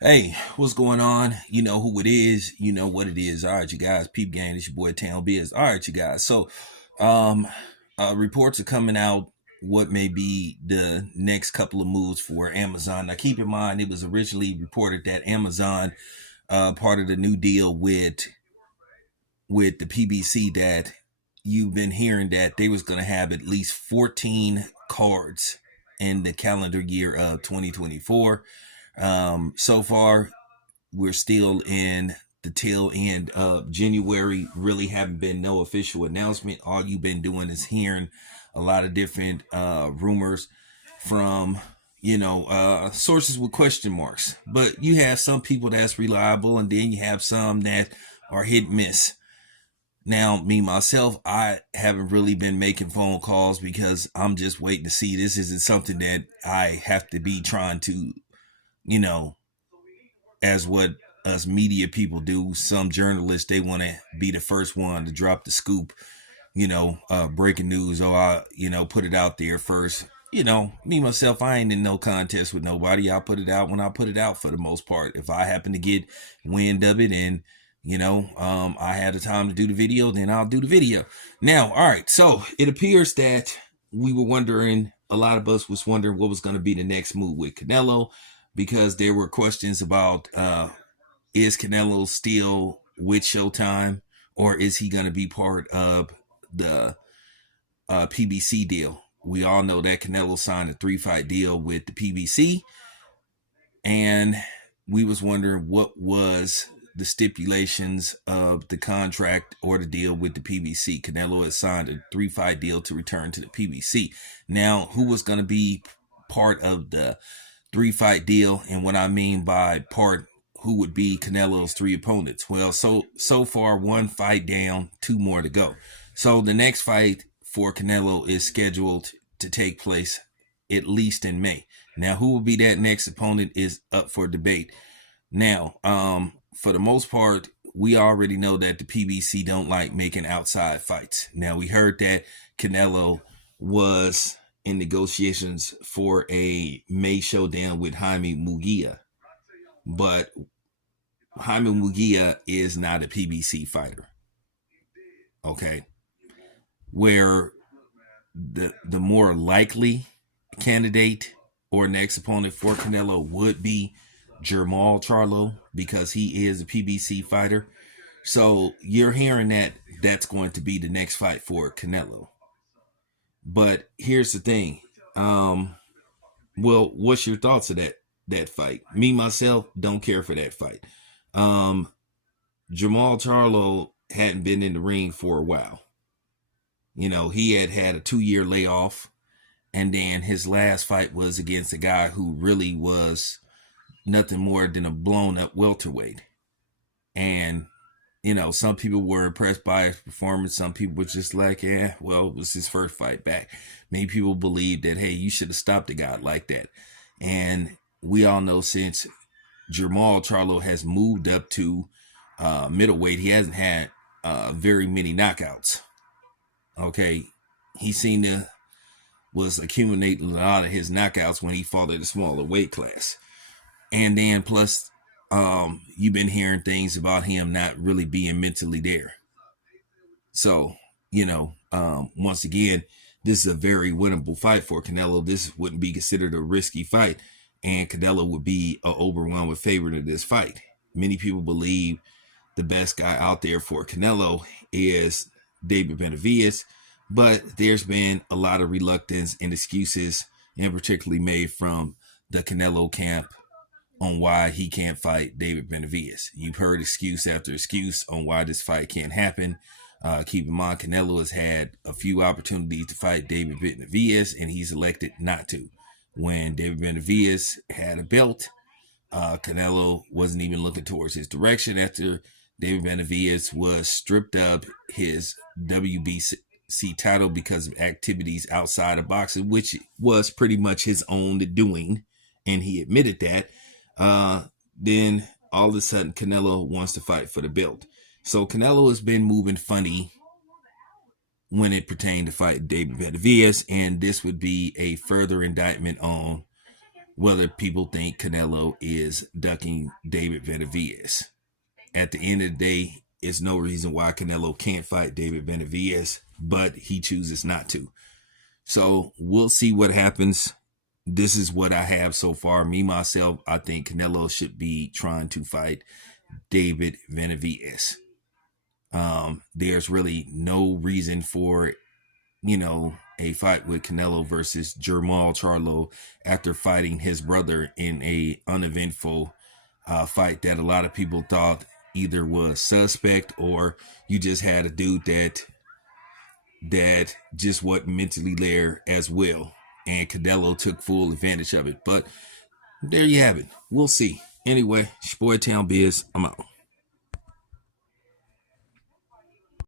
Hey, what's going on? You know who it is. You know what it is. All right, you guys. Peep gang. It's your boy Town Biz. All right, you guys. So, um, reports are coming out. What may be the next couple of moves for Amazon? Now, keep in mind, it was originally reported that Amazon, part of the new deal with the PBC, that you've been hearing that they was going to have at least 14 cards in the calendar year of 2024. So far, we're still in the tail end of January. Really haven't been no official announcement. All you've been doing is hearing a lot of different rumors from sources with question marks. But you have some people that's reliable, and then you have some that are hit and miss. Now, me myself, I haven't really been making phone calls because I'm just waiting to see. This isn't something that I have to be trying to, you know, as what us media people do. Some journalists, they want to be the first one to drop the scoop, breaking news, or put it out there first. Me myself, I ain't in no contest with nobody. I'll put it out when I put it out for the most part. If I happen to get wind of it and I had the time to do the video, then I'll do the video. Now, all right. So it appears that we were wondering, a lot of us was wondering what was going to be the next move with Canelo, because there were questions about is Canelo still with Showtime, or is he going to be part of the PBC deal? We all know that Canelo signed a 3-fight deal with the PBC, and we was wondering what was the stipulations of the contract or the deal with the PBC. Canelo has signed a 3-fight deal to return to the PBC. Now, who was going to be part of the 3-fight deal, and what I mean by part, who would be Canelo's 3 opponents? Well, so far, 1 fight down, 2 more to go. So the next fight for Canelo is scheduled to take place at least in May. Now, who will be that next opponent is up for debate. Now, for the most part, we already know that the PBC don't like making outside fights. Now, we heard that Canelo was in negotiations for a May showdown with Jaime Munguia, but Jaime Munguia is not a PBC fighter. Okay, where the more likely candidate or next opponent for Canelo would be Jermall Charlo, because he is a PBC fighter. So you're hearing that that's going to be the next fight for Canelo. But here's the thing. Well, what's your thoughts of that fight? Me myself don't care for that fight. Jermall Charlo hadn't been in the ring for a while. He had a 2-year layoff, and then his last fight was against a guy who really was nothing more than a blown up welterweight. And some people were impressed by his performance. Some people were just like, yeah, well, it was his first fight back. Many people believe that, hey, you should have stopped a guy like that. And we all know, since Jermall Charlo has moved up to middleweight, he hasn't had very many knockouts. Okay, he was accumulating a lot of his knockouts when he fought at a smaller weight class. And then plus, you've been hearing things about him not really being mentally there. So, once again, this is a very winnable fight for Canelo. This wouldn't be considered a risky fight, and Canelo would be an overwhelming favorite in this fight. Many people believe the best guy out there for Canelo is David Benavidez, but there's been a lot of reluctance and excuses, and particularly made from the Canelo camp, on why he can't fight David Benavidez. You've heard excuse after excuse on why this fight can't happen. Keep in mind, Canelo has had a few opportunities to fight David Benavidez, and he's elected not to. When David Benavidez had a belt, Canelo wasn't even looking towards his direction after David Benavidez was stripped of his WBC title because of activities outside of boxing, which was pretty much his own doing, and he admitted that. Then all of a sudden Canelo wants to fight for the belt. So Canelo has been moving funny when it pertained to fight David Benavidez, and this would be a further indictment on whether people think Canelo is ducking David Benavidez. At the end of the day, it's no reason why Canelo can't fight David Benavidez, but he chooses not to. So we'll see what happens. This is what I have so far. Me, myself, I think Canelo should be trying to fight David Benavidez. There's really no reason for, a fight with Canelo versus Jermall Charlo after fighting his brother in a uneventful fight that a lot of people thought either was suspect or you just had a dude that just wasn't mentally there as well. And Canelo took full advantage of it. But there you have it. We'll see. Anyway, it's your boy Town Biz. I'm out.